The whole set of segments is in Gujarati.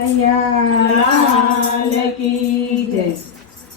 કનૈયા લાલ કી જય.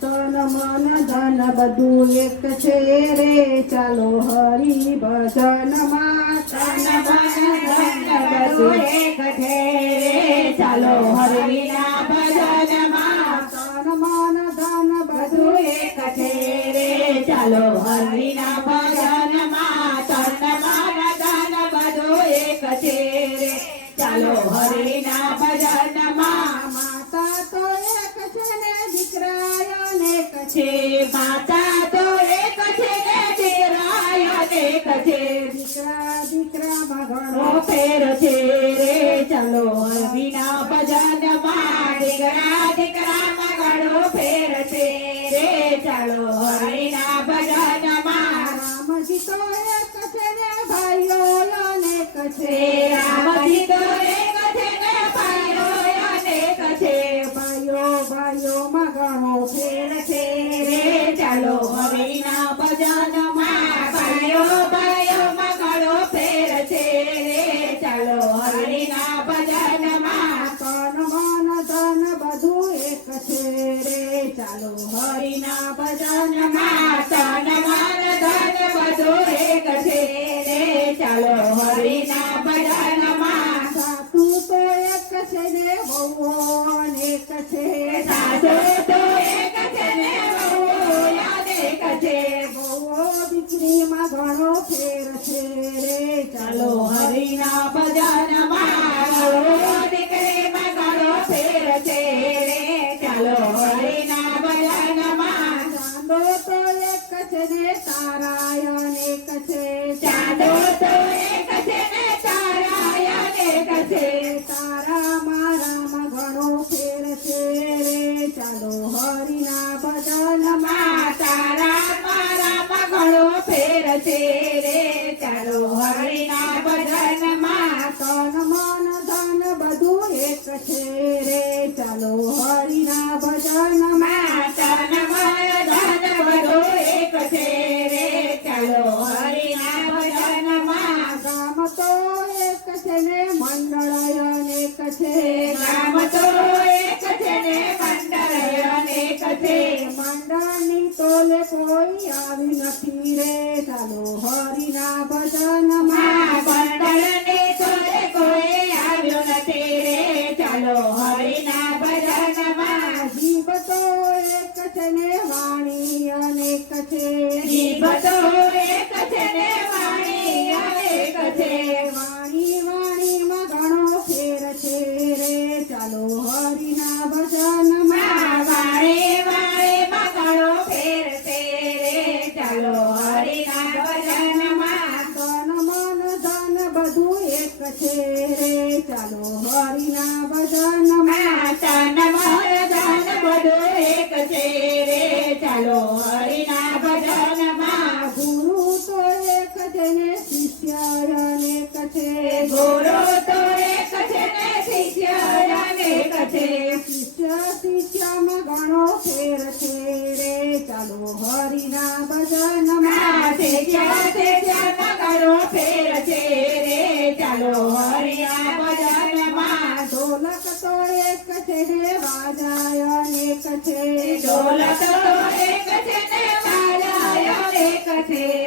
તન મન ધન બધું એક છે રે, ચાલો હરિ ભજનમાં. તન મન ધન બધું એક છે રે, ચાલો હરિના ભજનમાં. તન મન ધન બધું એક છે રે, ચાલો હરિના ભજનમાં. તન મન ધન બધું એક છે રે, ચાલો હરિના ભજનમાં. માતા તો એક છે ને દીકરા અનેક છે. છે માતા તો એક છે ને દીકરા અનેક છે. દીકરા દીકરામાં ઘણો ઓ ફેર છે રે, ચાલો હરિના ભજનમાં. દીકરા દીકરામાં ઘણો ફેર છે રે, ચાલો હરિના ભજનમાં. રામજી તો એક છે ને ભાઈઓ અનેક છે. રામજી તો એક છે ને ભાઈઓ અનેક છે. ભાઈઓ ભાઈઓમાં ઘણો ફેર છે રે, ચાલો હરિના ભજનમાં. ભાઈઓ ભાઈઓમાં ઘણો ફેર છે રે, ચાલો હરિના ભજનમાં. તન મન ધન બધું એક છે રે, ચાલો હરિના ભજનમાં. તન મન ધન બધું એક છે રે, ચાલો હરિના ભજનમાં. સાસુ તો એક છે ને બહુ અનેક છે. સાસુ તો એક છે ને વહુ અનેક છે. બહુ દીકરીમાં ઘણો ફેર છે રે, ચાલો હરિના ભજનમાં. વહુ દીકરીમાં ઘણો ફેર છે રે, ચાલો હરિના ભજનમાં. ચાંદો તો એક છે ને તારા અનેક છે. ચાંદો તો એક છે ને તારા અનેક છે. તારા મારામાં ઘણો ફેર છે રે, ચાલો હરિના ભજનમાં. તારા મારામાં ઘણો ફેર છે રે, ચાલો હરિના ભજનમાં. તન મન ધન બધું એક છે રે, ચાલો હરિના ભજનમાં. તન મન ધન બધું એક છે રે, ચાલો હરિના ભજનમાં. ગામ તો એક છે ને મંડળ અનેક છે. ગામ તો એક છે ને મંડળ અનેક છે. મંડળની તોલે કોઈ આવી નથી રે, ચાલો હરિના ભજનમાં. મંડળને તોરે કોઈ આવ્યો નથી રે, ચાલો હરિના ભજનમાં. જીવ તો એક છે ને વાણી અનેક છે. જીભ તો એક છે ને વાણી અનેક છે. વાણી વાણીમાં ઘણો ફેર છે રે, ચાલો હરિના ભજનમાં. વાણી વાણીમાં ઘણો ફેર છે રે, ચાલો હરિના ભજનમાં. તન મન ધન બધું એક છે રે, ચાલો હરિના ભજનમાં. તન મન ધન બધું એક છે રે, ચાલો હરિના ભજનમાં. ગુરુ તો એક છે ને શિષ્ય અનેક છે. ગુરુ તો એક છે ને શિષ્ય અનેક છે. શિષ્ય શિષ્યમાં ઘણો ફેર છે રે, ચાલો હરિના ભજનમાં. શિષ્ય શિષ્યમાં ઘણો ફેર છે રે, ચાલો હરિના ભજનમાં. ઢોલક તો એક છે ને વાજા અનેક છે. ઢોલક તો એક છે ને વાજા અનેક છે.